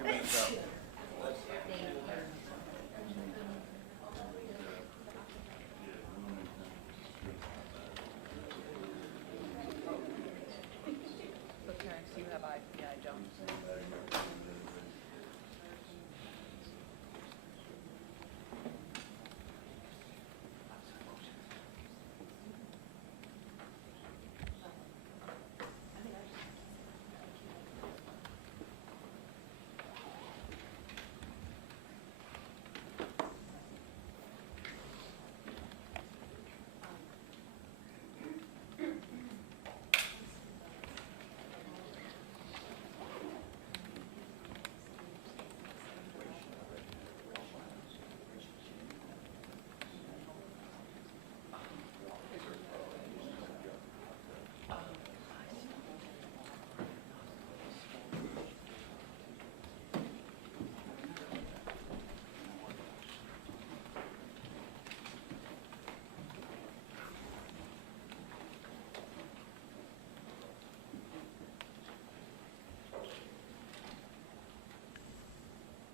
2 minutes out. So Terrence, you have yeah, I don't.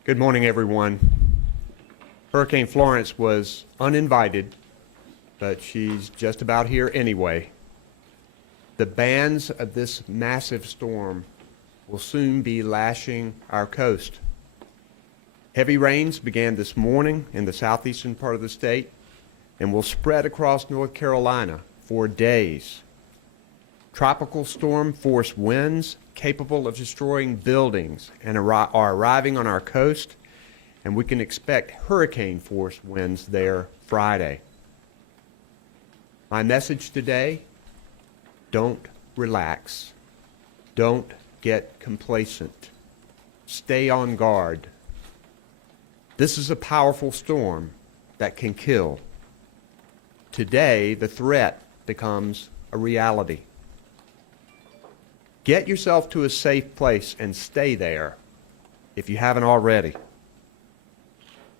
Good morning, everyone. Hurricane Florence was uninvited, but she's just about here anyway. The bands of this massive storm will soon be lashing our coast. Heavy rains began this morning in the southeastern part of the state and will spread across North Carolina for days. Tropical storm force winds capable of destroying buildings and are arriving on our coast, and we can expect hurricane force winds there Friday. My message today: don't relax. Don't get complacent. Stay on guard. This is a powerful storm that can kill. Today, the threat becomes a reality. Get yourself to a safe place and stay there if you haven't already.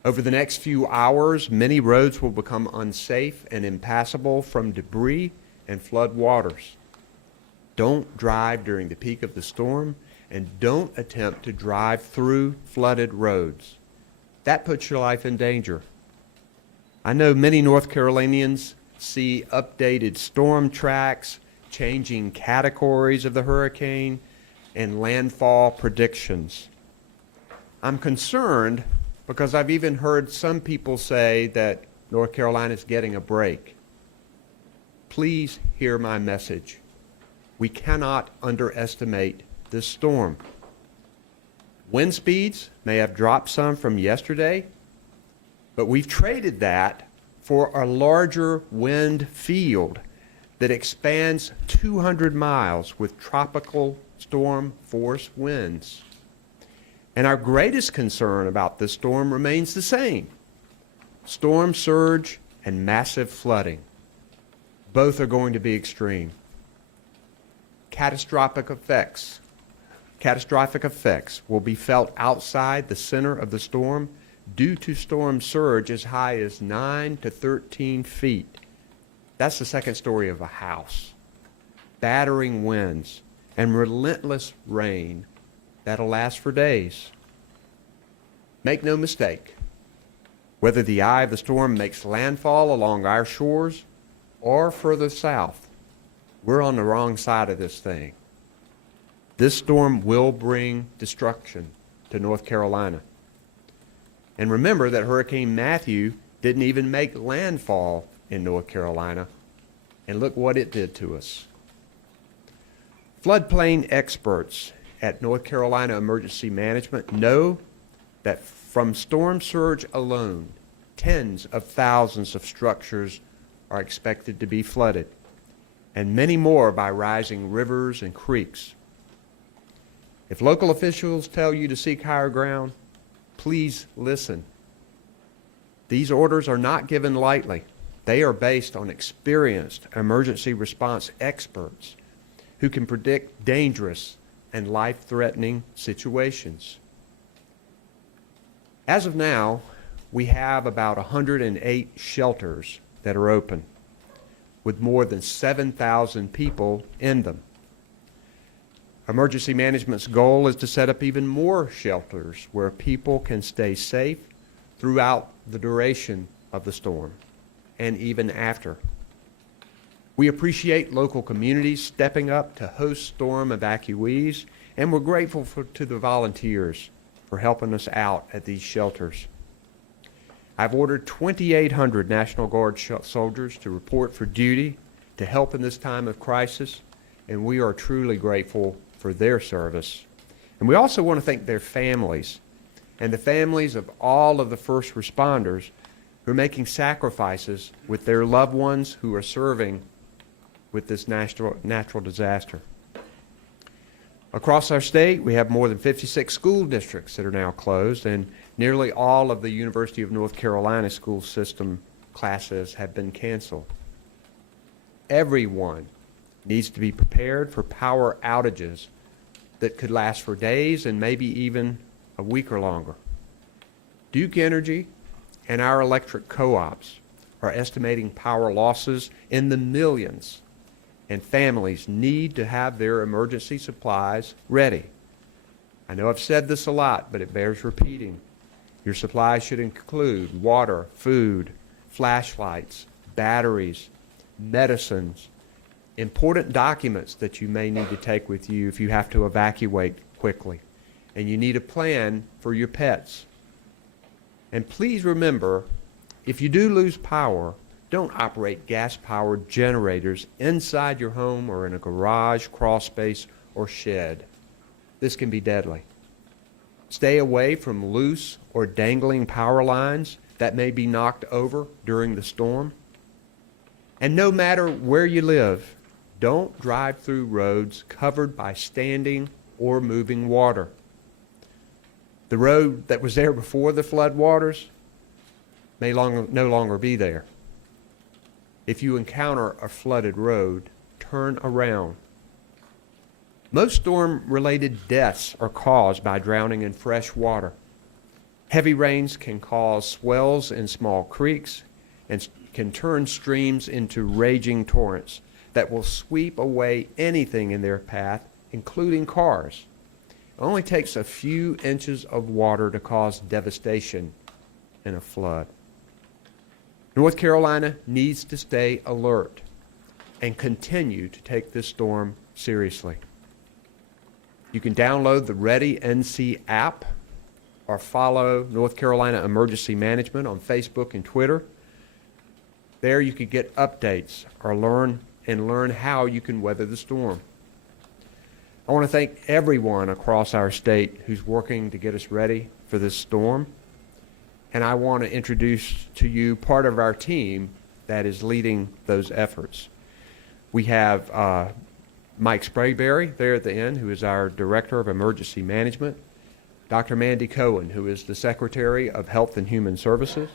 Over the next few hours, many roads will become unsafe and impassable from debris and flood waters. Don't drive during the peak of the storm, and don't attempt to drive through flooded roads. That puts your life in danger. I know many North Carolinians see updated storm tracks, changing categories of the hurricane, and landfall predictions. I'm concerned because I've even heard some people say that North Carolina is getting a break. Please hear my message. We cannot underestimate this storm. Wind speeds may have dropped some from yesterday, but we've traded that for a larger wind field that expands 200 miles with tropical storm force winds. And our greatest concern about this storm remains the same: storm surge and massive flooding. Both are going to be extreme. Catastrophic effects will be felt outside the center of the storm due to storm surge as high as 9 to 13 feet. That's the second story of a house. Battering winds and relentless rain that'll last for days. Make no mistake, whether the eye of the storm makes landfall along our shores or further south, we're on the wrong side of this thing. This storm will bring destruction to North Carolina. And remember that Hurricane Matthew didn't even make landfall in North Carolina, and look what it did to us. Floodplain experts at North Carolina Emergency Management know that from storm surge alone, tens of thousands of structures are expected to be flooded, and many more by rising rivers and creeks. If local officials tell you to seek higher ground, please listen. These orders are not given lightly. They are based on experienced emergency response experts who can predict dangerous and life-threatening situations. As of now, we have about 108 shelters that are open, with more than 7,000 people in them. Emergency management's goal is to set up even more shelters where people can stay safe throughout the duration of the storm and even after. We appreciate local communities stepping up to host storm evacuees, and we're grateful to the volunteers for helping us out at these shelters. I've ordered 2,800 National Guard soldiers to report for duty to help in this time of crisis, and we are truly grateful for their service. And we also want to thank their families and the families of all of the first responders who are making sacrifices with their loved ones who are serving with this natural disaster. Across our state, we have more than 56 school districts that are now closed, and nearly all of the University of North Carolina school system classes have been canceled. Everyone needs to be prepared for power outages that could last for days and maybe even a week or longer. Duke Energy and our electric co-ops are estimating power losses in the millions, and families need to have their emergency supplies ready. I know I've said this a lot, but it bears repeating. Your supplies should include water, food, flashlights, batteries, medicines, important documents that you may need to take with you if you have to evacuate quickly. And you need a plan for your pets. And please remember, if you do lose power, don't operate gas-powered generators inside your home or in a garage, crawl space, or shed. This can be deadly. Stay away from loose or dangling power lines that may be knocked over during the storm. And no matter where you live, don't drive through roads covered by standing or moving water. The road that was there before the floodwaters may no longer be there. If you encounter a flooded road, turn around. Most storm-related deaths are caused by drowning in fresh water. Heavy rains can cause swells in small creeks and can turn streams into raging torrents that will sweep away anything in their path, including cars. It only takes a few inches of water to cause devastation in a flood. North Carolina needs to stay alert and continue to take this storm seriously. You can download the Ready NC app or follow North Carolina Emergency Management on Facebook and Twitter. There you can get updates or learn how you can weather the storm. I want to thank everyone across our state who's working to get us ready for this storm. And I want to introduce to you part of our team that is leading those efforts. We have Mike Sprayberry there at the end, who is our Director of Emergency Management, Dr. Mandy Cohen, who is the Secretary of Health and Human Services,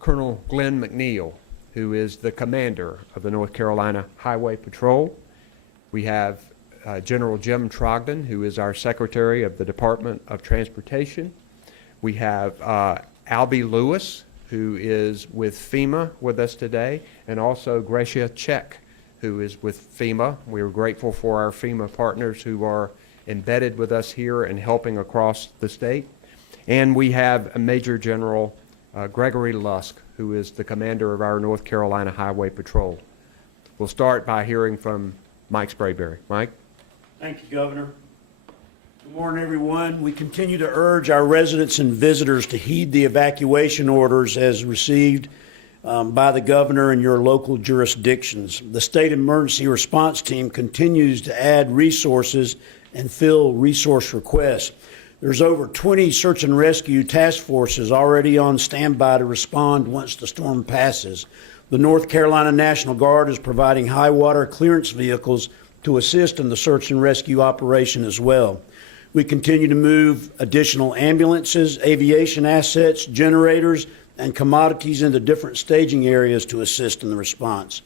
Colonel Glenn McNeil, who is the Commander of the North Carolina Highway Patrol. We have General Jim Trogdon, who is our Secretary of the Department of Transportation. We have Albie Lewis, who is with FEMA with us today, and also Gracia Check, who is with FEMA. We are grateful for our FEMA partners who are embedded with us here and helping across the state. And we have Major General Gregory Lusk, who is the commander of our North Carolina Highway Patrol. We'll start by hearing from Mike Sprayberry. Mike? Thank you, Governor. Good morning, everyone. We continue to urge our residents and visitors to heed the evacuation orders as received by the governor in your local jurisdictions. The state emergency response team continues to add resources and fill resource requests. There's over 20 search and rescue task forces already on standby to respond once the storm passes. The North Carolina National Guard is providing high water clearance vehicles to assist in the search and rescue operation as well. We continue to move additional ambulances, aviation assets, generators, and commodities into different staging areas to assist in the response.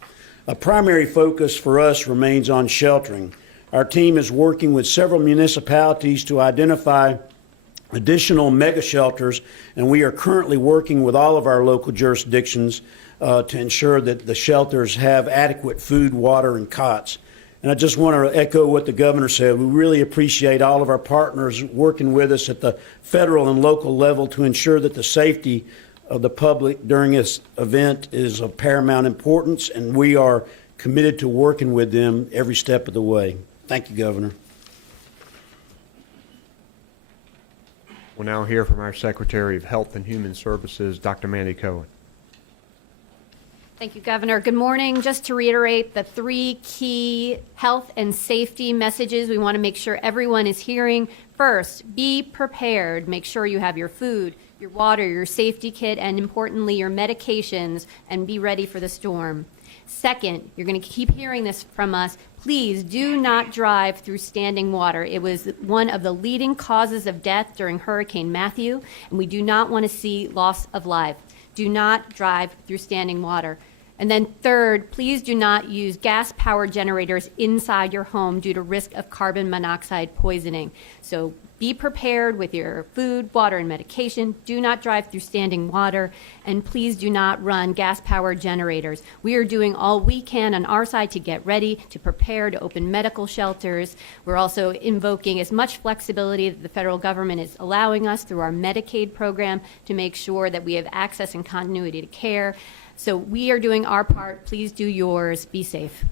A primary focus for us remains on sheltering. Our team is working with several municipalities to identify additional mega shelters, and we are currently working with all of our local jurisdictions to ensure that the shelters have adequate food, water, and cots. And I just want to echo what the governor said. We really appreciate all of our partners working with us at the federal and local level to ensure that the safety of the public during this event is of paramount importance, and we are committed to working with them every step of the way. Thank you, Governor. We'll now hear from our Secretary of Health and Human Services, Dr. Mandy Cohen. Thank you, Governor. Good morning. Just to reiterate the 3 key health and safety messages we want to make sure everyone is hearing. First, be prepared. Make sure you have your food, your water, your safety kit, and importantly, your medications, and be ready for the storm. Second, you're going to keep hearing this from us. Please do not drive through standing water. It was one of the leading causes of death during Hurricane Matthew, and we do not want to see loss of life. Do not drive through standing water. And then third, please do not use gas-powered generators inside your home due to risk of carbon monoxide poisoning. So be prepared with your food, water, and medication. Do not drive through standing water, and please do not run gas-powered generators. We are doing all we can on our side to get ready, to prepare, to open medical shelters. We're also invoking as much flexibility that the federal government is allowing us through our Medicaid program to make sure that we have access and continuity to care. So we are doing our part. Please do yours. Be safe.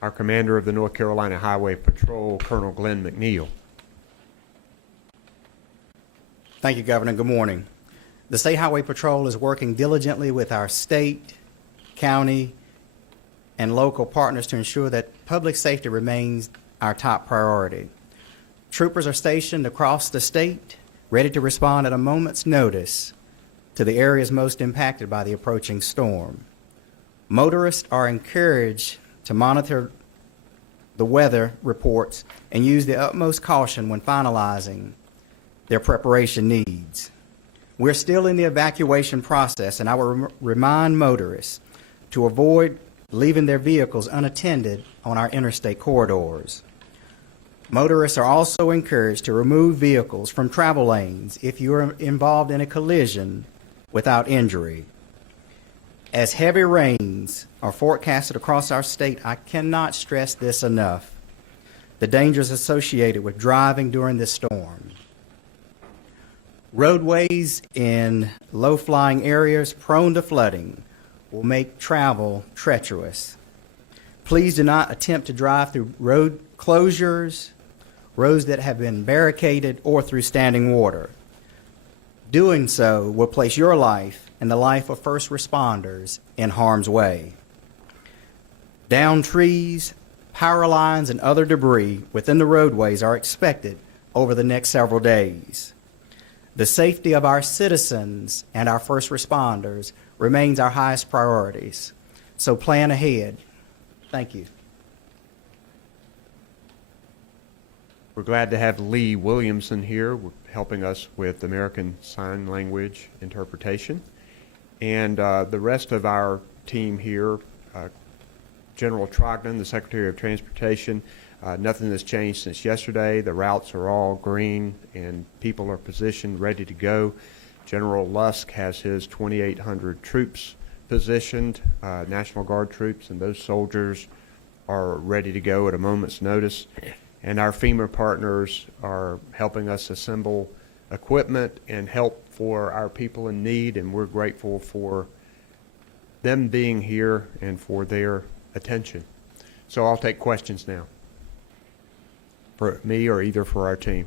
Our Commander of the North Carolina Highway Patrol, Colonel Glenn McNeil. Thank you, Governor. Good morning. The State Highway Patrol is working diligently with our state, county, and local partners to ensure that public safety remains our top priority. Troopers are stationed across the state, ready to respond at a moment's notice to the areas most impacted by the approaching storm. Motorists are encouraged to monitor the weather reports and use the utmost caution when finalizing their preparation needs. We're still in the evacuation process, and I will remind motorists to avoid leaving their vehicles unattended on our interstate corridors. Motorists are also encouraged to remove vehicles from travel lanes if you are involved in a collision without injury. As heavy rains are forecasted across our state, I cannot stress this enough: the dangers associated with driving during this storm. Roadways in low-flying areas prone to flooding will make travel treacherous. Please do not attempt to drive through road closures, roads that have been barricaded, or through standing water. Doing so will place your life and the life of first responders in harm's way. Downed trees, power lines, and other debris within the roadways are expected over the next several days. The safety of our citizens and our first responders remains our highest priorities. So plan ahead. Thank you. We're glad to have Lee Williamson here helping us with American Sign Language interpretation. And the rest of our team here, General Trogdon, the Secretary of Transportation, nothing has changed since yesterday. The routes are all green and people are positioned, ready to go. General Lusk has his 2,800 troops positioned, National Guard troops, and those soldiers are ready to go at a moment's notice. And our FEMA partners are helping us assemble equipment and help for our people in need, and we're grateful for them being here and for their attention. So I'll take questions now for me or either for our team.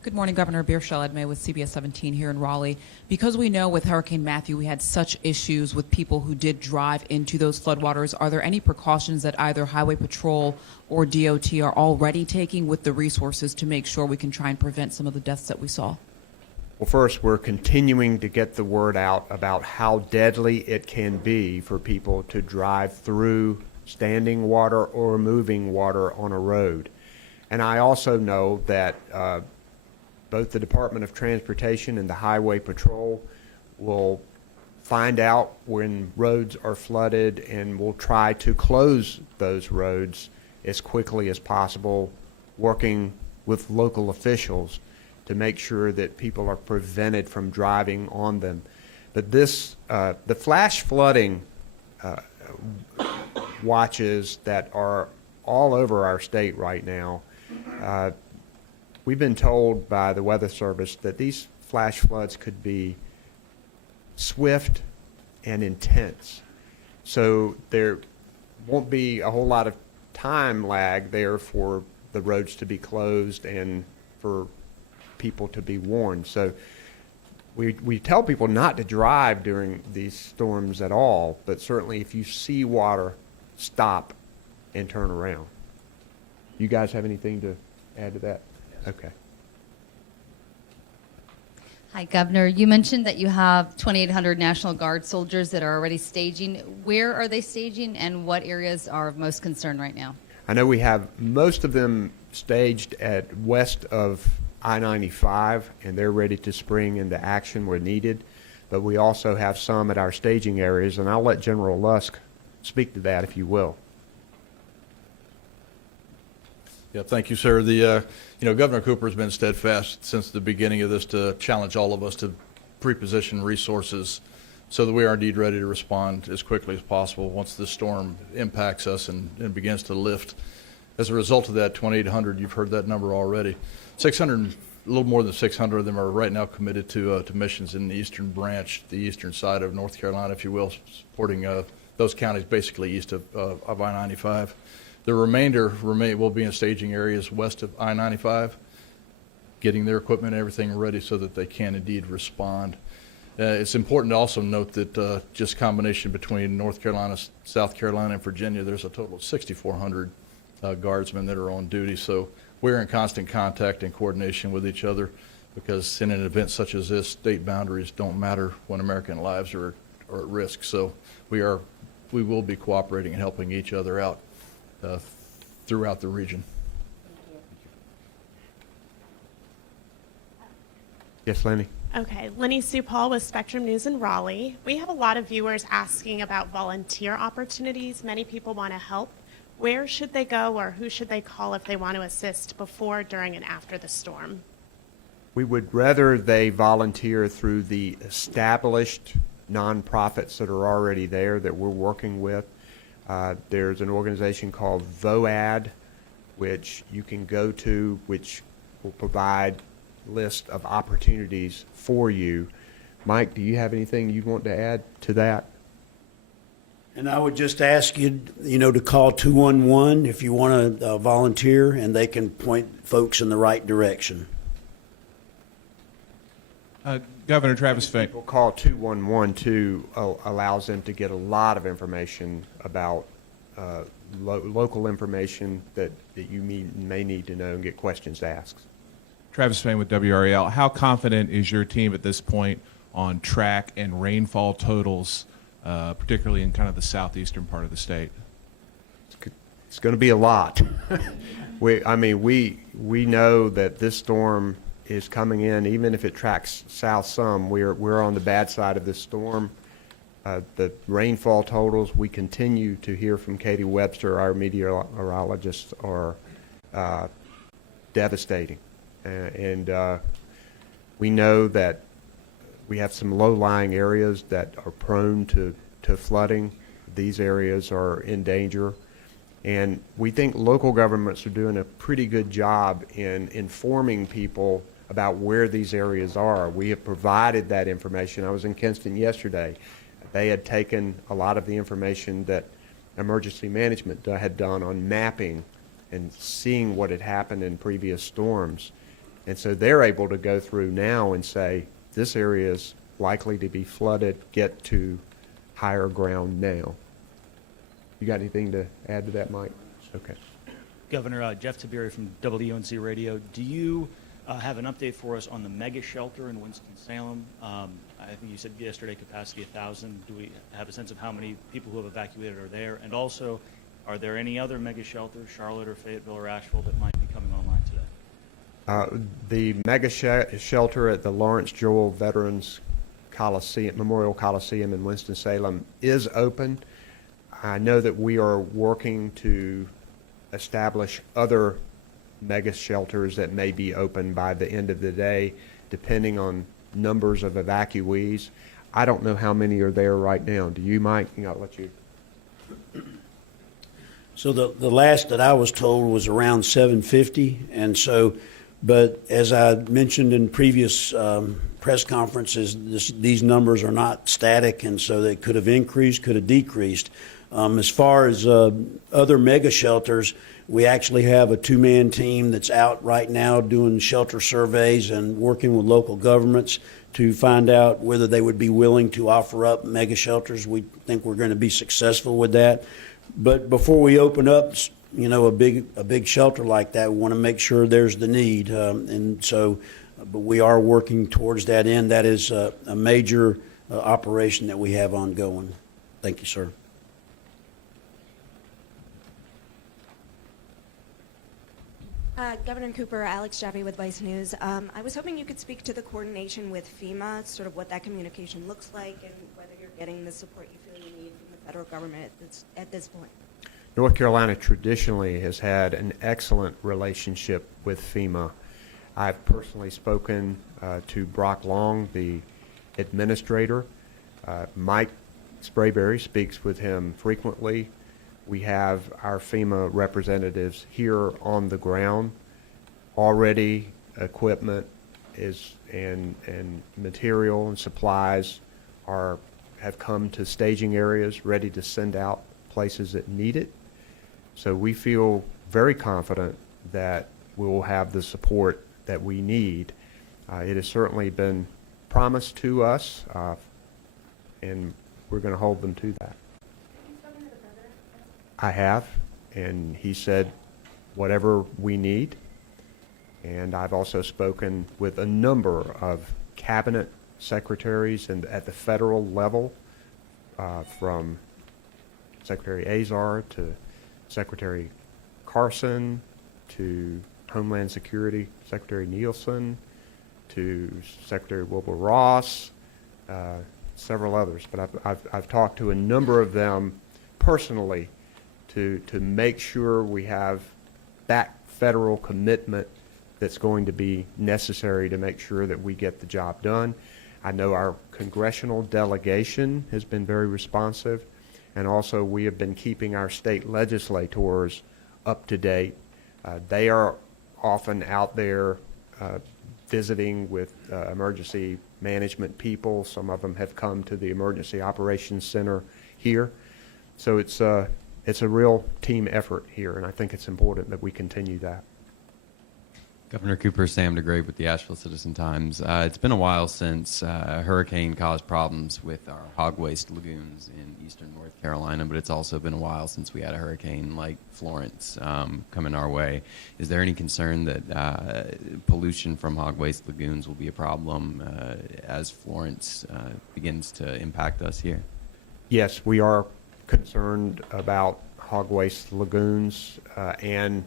Good morning, Governor. Birchel Edmay with CBS 17 here in Raleigh. Because we know with Hurricane Matthew we had such issues with people who did drive into those floodwaters, are there any precautions that either Highway Patrol or DOT are already taking with the resources to make sure we can try and prevent some of the deaths that we saw? Well, first, we're continuing to get the word out about how deadly it can be for people to drive through standing water or moving water on a road. And I also know that both the Department of Transportation and the Highway Patrol will find out when roads are flooded and will try to close those roads as quickly as possible, working with local officials to make sure that people are prevented from driving on them. But this, the flash flooding watches that are all over our state right now. We've been told by the Weather Service that these flash floods could be swift and intense. So there won't be a whole lot of time lag there for the roads to be closed and for people to be warned. So we tell people not to drive during these storms at all, but certainly if you see water, stop and turn around. You guys have anything to add to that? Okay. Hi, Governor. You mentioned that you have 2,800 National Guard soldiers that are already staging. Where are they staging, and what areas are of most concern right now? I know we have most of them staged at west of I-95, and they're ready to spring into action where needed. But we also have some at our staging areas, and I'll let General Lusk speak to that, if you will. Yeah, thank you, sir. Governor Cooper has been steadfast since the beginning of this to challenge all of us to pre-position resources so that we are indeed ready to respond as quickly as possible once the storm impacts us and begins to lift. As a result of that, 2,800, you've heard that number already. 600, a little more than 600 of them are right now committed to missions in the eastern branch, the eastern side of North Carolina, if you will, supporting those counties basically east of I-95. The remainder will be in staging areas west of I-95, getting their equipment and everything ready so that they can indeed respond. It's important to also note that just combination between North Carolina, South Carolina, and Virginia, there's a total of 6,400 guardsmen that are on duty. So we're in constant contact and coordination with each other because in an event such as this, state boundaries don't matter when American lives are at risk. So we will be cooperating and helping each other out throughout the region. Yes, Lenny? Okay, Lenny Sue Paul with Spectrum News in Raleigh. We have a lot of viewers asking about volunteer opportunities. Many people want to help. Where should they go or who should they call if they want to assist before, during, and after the storm? We would rather they volunteer through the established nonprofits that are already there that we're working with. There's an organization called VOAD, which you can go to, which will provide list of opportunities for you. Mike, do you have anything you want to add to that? And I would just ask you, to call 211 if you want to volunteer, and they can point folks in the right direction. Governor Travis Fink. People call 211 too allows them to get a lot of information about local information that you may need to know and get questions asked. Travis Fink with WRAL. How confident is your team at this point on track and rainfall totals, particularly in kind of the southeastern part of the state? It's going to be a lot. we know that this storm is coming in, even if it tracks south some. We're on the bad side of this storm. The rainfall totals, we continue to hear from Katie Webster, our meteorologist, are devastating. And we know that we have some low-lying areas that are prone to flooding. These areas are in danger. And we think local governments are doing a pretty good job in informing people about where these areas are. We have provided that information. I was in Kinston yesterday. They had taken a lot of the information that emergency management had done on mapping and seeing what had happened in previous storms. And so they're able to go through now and say, this area is likely to be flooded, get to higher ground now. You got anything to add to that, Mike? Okay. Governor, Jeff Tiberi from WUNC Radio. Do you have an update for us on the mega shelter in Winston-Salem? I think you said yesterday capacity 1,000. Do we have a sense of how many people who have evacuated are there? And also, are there any other mega shelters, Charlotte or Fayetteville or Asheville, that might be coming online today? The mega shelter at the Lawrence Joel Veterans Memorial Coliseum in Winston-Salem is open. I know that we are working to establish other mega shelters that may be open by the end of the day, depending on numbers of evacuees. I don't know how many are there right now. Do you, Mike? I'll let you. So the last that I was told was around 750, and so, but as I mentioned in previous press conferences, these numbers are not static, and so they could have increased, could have decreased. As far as other mega shelters, we actually have a two-man team that's out right now doing shelter surveys and working with local governments to find out whether they would be willing to offer up mega shelters. We think we're going to be successful with that. But before we open up, a big shelter like that, we want to make sure there's the need. And so, but we are working towards that end. That is a major operation that we have ongoing. Thank you, sir. Governor Cooper, Alex Jaffe with Vice News. I was hoping you could speak to the coordination with FEMA, sort of what that communication looks like, and whether you're getting the support you feel you need from the federal government at this point. North Carolina traditionally has had an excellent relationship with FEMA. I've personally spoken to Brock Long, the administrator. Mike Sprayberry speaks with him frequently. We have our FEMA representatives here on the ground. Already equipment and material and supplies have come to staging areas ready to send out places that need it. So we feel very confident that we will have the support that we need. It has certainly been promised to us, and we're going to hold them to that. I have, and he said whatever we need. And I've also spoken with a number of cabinet secretaries and at the federal level, from Secretary Azar to Secretary Carson to Homeland Security Secretary Nielsen to Secretary Wilbur Ross, several others. But I've talked to a number of them personally to make sure we have that federal commitment that's going to be necessary to make sure that we get the job done. I know our congressional delegation has been very responsive, and also we have been keeping our state legislators up to date. They are often out there visiting with emergency management people. Some of them have come to the Emergency Operations Center here. So it's a real team effort here, and I think it's important that we continue that. Governor Cooper, Sam DeGrave with the Asheville Citizen-Times. It's been a while since a hurricane caused problems with our hog waste lagoons in eastern North Carolina, but it's also been a while since we had a hurricane like Florence coming our way. Is there any concern that pollution from hog waste lagoons will be a problem as Florence begins to impact us here? Yes, we are concerned about hog waste lagoons and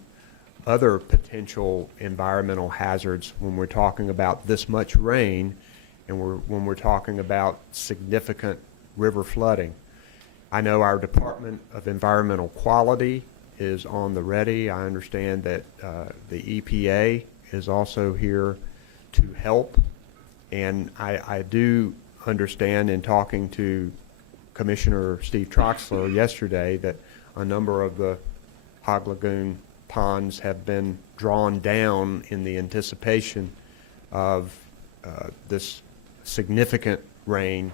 other potential environmental hazards when we're talking about this much rain and when we're talking about significant river flooding. I know our Department of Environmental Quality is on the ready. I understand that the EPA is also here to help, and I do understand in talking to Commissioner Steve Troxler yesterday that a number of the hog lagoon ponds have been drawn down in the anticipation of this significant rain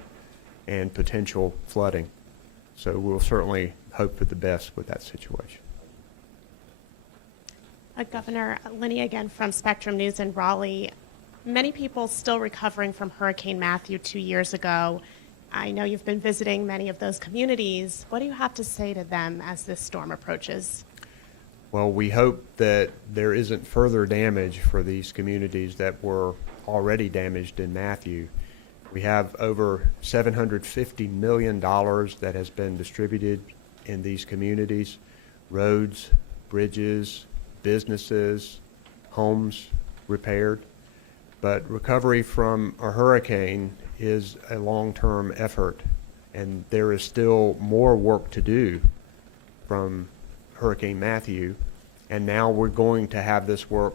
and potential flooding. So we'll certainly hope for the best with that situation. Governor, Lenny again from Spectrum News in Raleigh. Many people still recovering from Hurricane Matthew 2 years ago. I know you've been visiting many of those communities. What do you have to say to them as this storm approaches? Well, we hope that there isn't further damage for these communities that were already damaged in Matthew. We have over $750 million that has been distributed in these communities, roads, bridges, businesses, homes repaired. But recovery from a hurricane is a long-term effort, and there is still more work to do from Hurricane Matthew, and now we're going to have this work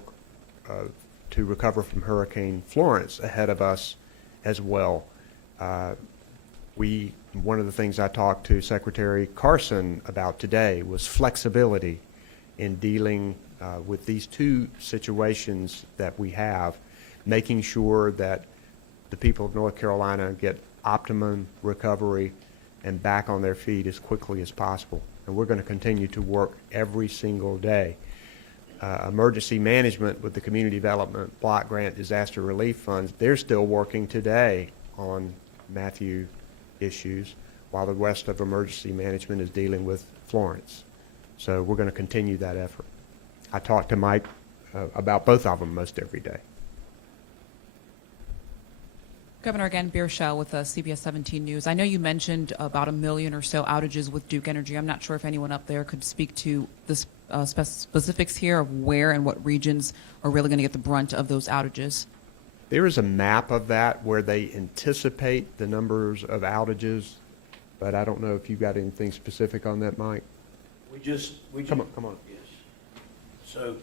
to recover from Hurricane Florence ahead of us as well. We One of the things I talked to Secretary Carson about today was flexibility in dealing with these two situations that we have, making sure that the people of North Carolina get optimum recovery and back on their feet as quickly as possible. And we're going to continue to work every single day. Emergency management with the Community Development Block Grant Disaster Relief Funds, they're still working today on Matthew issues, while the rest of emergency management is dealing with Florence. So we're going to continue that effort. I talk to Mike about both of them most every day. Governor, again, Beershell with CBS 17 News. I know you mentioned about 1 million or so outages with Duke Energy. I'm not sure if anyone up there could speak to the specifics here of where and what regions are really going to get the brunt of those outages. There is a map of that where they anticipate the numbers of outages, but I don't know if you've got anything specific on that, Mike. Come on. Yes. So,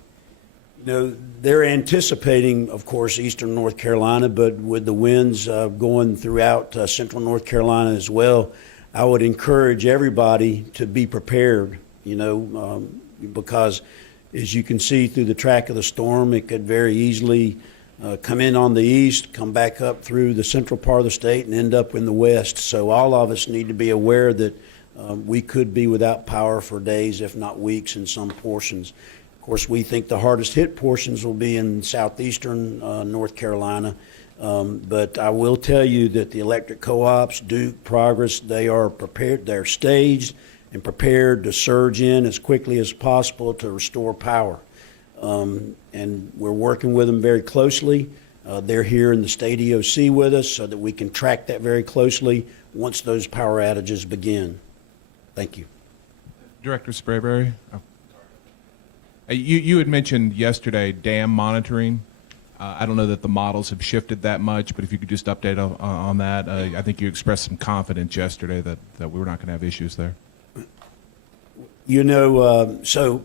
they're anticipating, of course, eastern North Carolina, but with the winds going throughout central North Carolina as well, I would encourage everybody to be prepared, because as you can see through the track of the storm, it could very easily come in on the east, come back up through the central part of the state, and end up in the west. So all of us need to be aware that we could be without power for days, if not weeks, in some portions. Of course, we think the hardest hit portions will be in southeastern North Carolina. But I will tell you that the electric co-ops, Duke, Progress, they are prepared, they're staged and prepared to surge in as quickly as possible to restore power. And we're working with them very closely. They're here in the state EOC with us so that we can track that very closely once those power outages begin. Thank you. Director Sprayberry. Oh. You had mentioned yesterday dam monitoring. I don't know that the models have shifted that much, but if you could just update on that. I think you expressed some confidence yesterday that we're not going to have issues there. So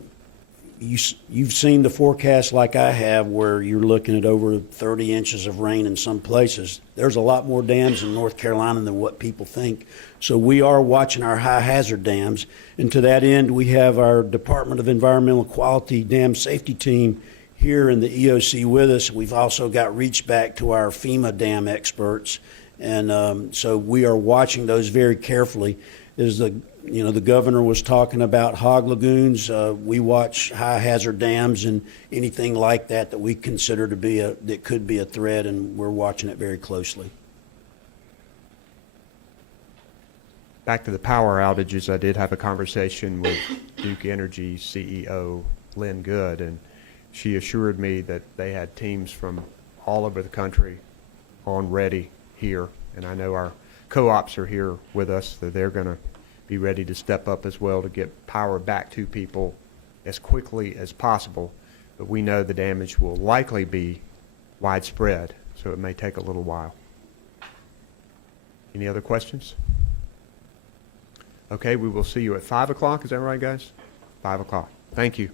you've seen the forecast like I have, where you're looking at over 30 inches of rain in some places. There's a lot more dams in North Carolina than what people think. So we are watching our high hazard dams. And to that end, we have our Department of Environmental Quality Dam Safety Team here in the EOC with us. We've also got reach back to our FEMA dam experts. And so we are watching those very carefully. As the governor was talking about hog lagoons, we watch high hazard dams and anything like that we consider to be that could be a threat, and we're watching it very closely. Back to the power outages, I did have a conversation with Duke Energy CEO Lynn Good, and she assured me that they had teams from all over the country on ready here, and I know our co-ops are here with us, so they're going to be ready to step up as well to get power back to people as quickly as possible. But we know the damage will likely be widespread, so it may take a little while. Any other questions? Okay, we will see you at 5 o'clock. Is that right, guys? 5 o'clock. Thank you.